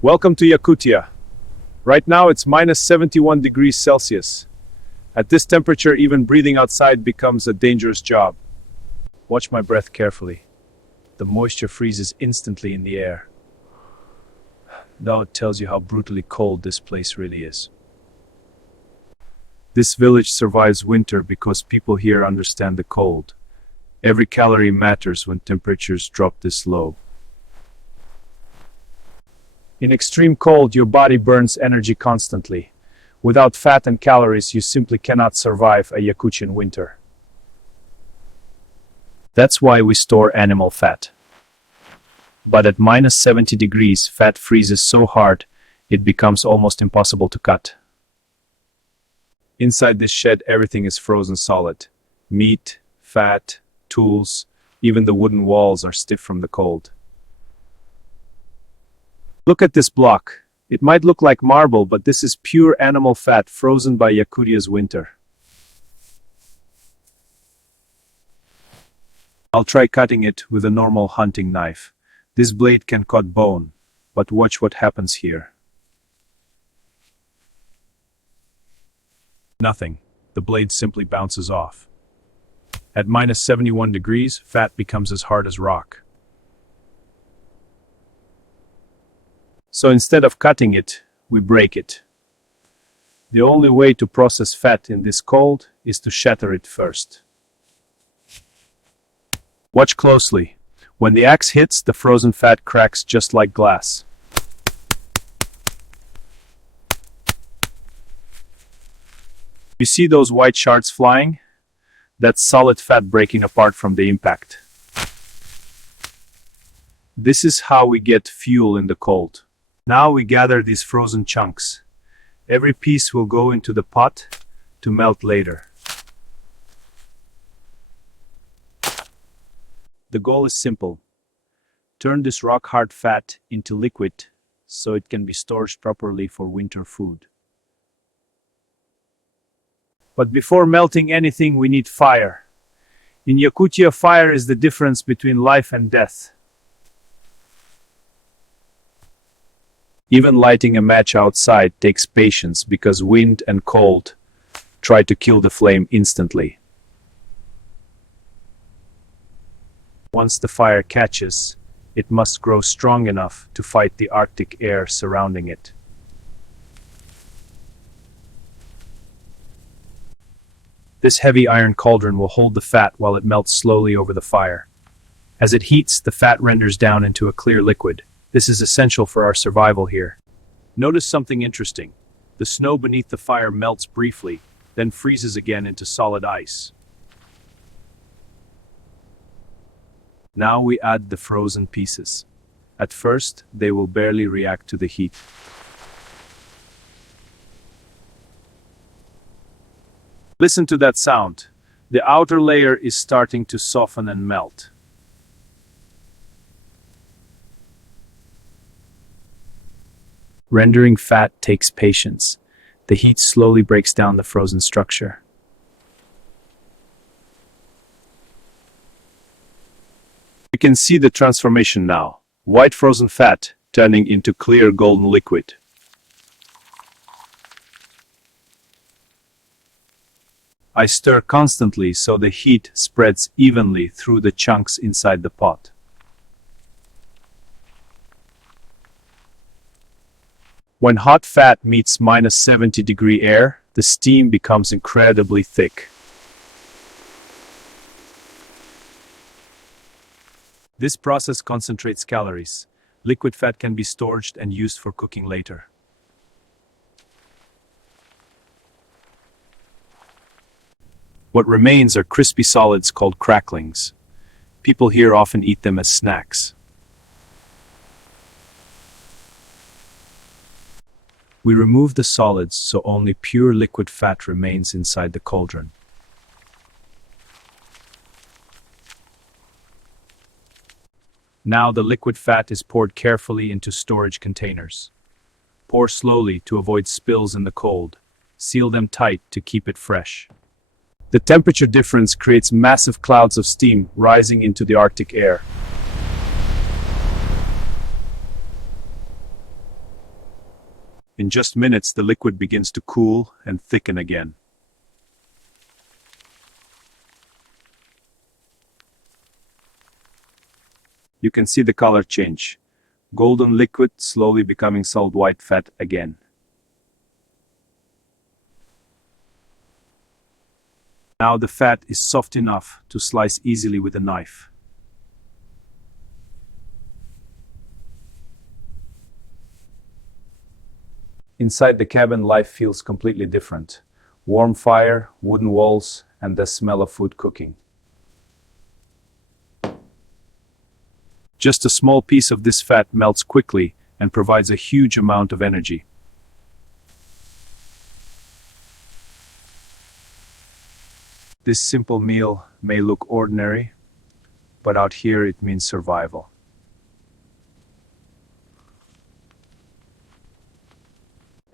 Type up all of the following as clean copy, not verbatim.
Welcome to Yakutia. Right now it's minus 71 degrees Celsius. At this temperature, even breathing outside becomes a dangerous job. Watch my breath carefully. The moisture freezes instantly in the air. Now it tells you how brutally cold this place really is. This village survives winter because people here understand the cold. Every calorie matters when temperatures drop this low. In extreme cold, your body burns energy constantly. Without fat and calories, you simply cannot survive a Yakutian winter. That's why we store animal fat. But at minus 70 degrees, fat freezes so hard, it becomes almost impossible to cut. Inside this shed, everything is frozen solid. Meat, fat, tools, even the wooden walls are stiff from the cold. Look at this block. It might look like marble, but this is pure animal fat frozen by Yakutia's winter. I'll try cutting it with a normal hunting knife. This blade can cut bone, but watch what happens here. Nothing. The blade simply bounces off. At minus 71 degrees, fat becomes as hard as rock. So instead of cutting it, we break it. The only way to process fat in this cold is to shatter it first. Watch closely. When the axe hits, the frozen fat cracks just like glass. You see those white shards flying? That's solid fat breaking apart from the impact. This is how we get fuel in the cold. Now we gather these frozen chunks. Every piece will go into the pot to melt later. The goal is simple. Turn this rock-hard fat into liquid so it can be stored properly for winter food. But before melting anything, we need fire. In Yakutia, fire is the difference between life and death. Even lighting a match outside takes patience because wind and cold try to kill the flame instantly. Once the fire catches, it must grow strong enough to fight the Arctic air surrounding it. This heavy iron cauldron will hold the fat while it melts slowly over the fire. As it heats, the fat renders down into a clear liquid. This is essential for our survival here. Notice something interesting. The snow beneath the fire melts briefly, then freezes again into solid ice. Now we add the frozen pieces. At first, they will barely react to the heat. Listen to that sound. The outer layer is starting to soften and melt. Rendering fat takes patience. The heat slowly breaks down the frozen structure. You can see the transformation now. White frozen fat turning into clear golden liquid. I stir constantly so the heat spreads evenly through the chunks inside the pot. When hot fat meets minus 70 degree air, the steam becomes incredibly thick. This process concentrates calories. Liquid fat can be stored and used for cooking later. What remains are crispy solids called cracklings. People here often eat them as snacks. We remove the solids so only pure liquid fat remains inside the cauldron. Now the liquid fat is poured carefully into storage containers. Pour slowly to avoid spills in the cold. Seal them tight to keep it fresh. The temperature difference creates massive clouds of steam rising into the Arctic air. In just minutes, the liquid begins to cool and thicken again. You can see the color change. Golden liquid slowly becoming solid white fat again. Now the fat is soft enough to slice easily with a knife. Inside the cabin, life feels completely different. Warm fire, wooden walls, and the smell of food cooking. Just a small piece of this fat melts quickly and provides a huge amount of energy. This simple meal may look ordinary, but out here it means survival.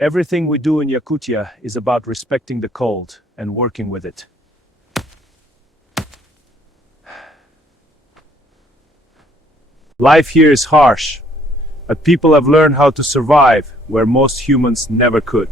Everything we do in Yakutia is about respecting the cold and working with it. Life here is harsh, but people have learned how to survive where most humans never could.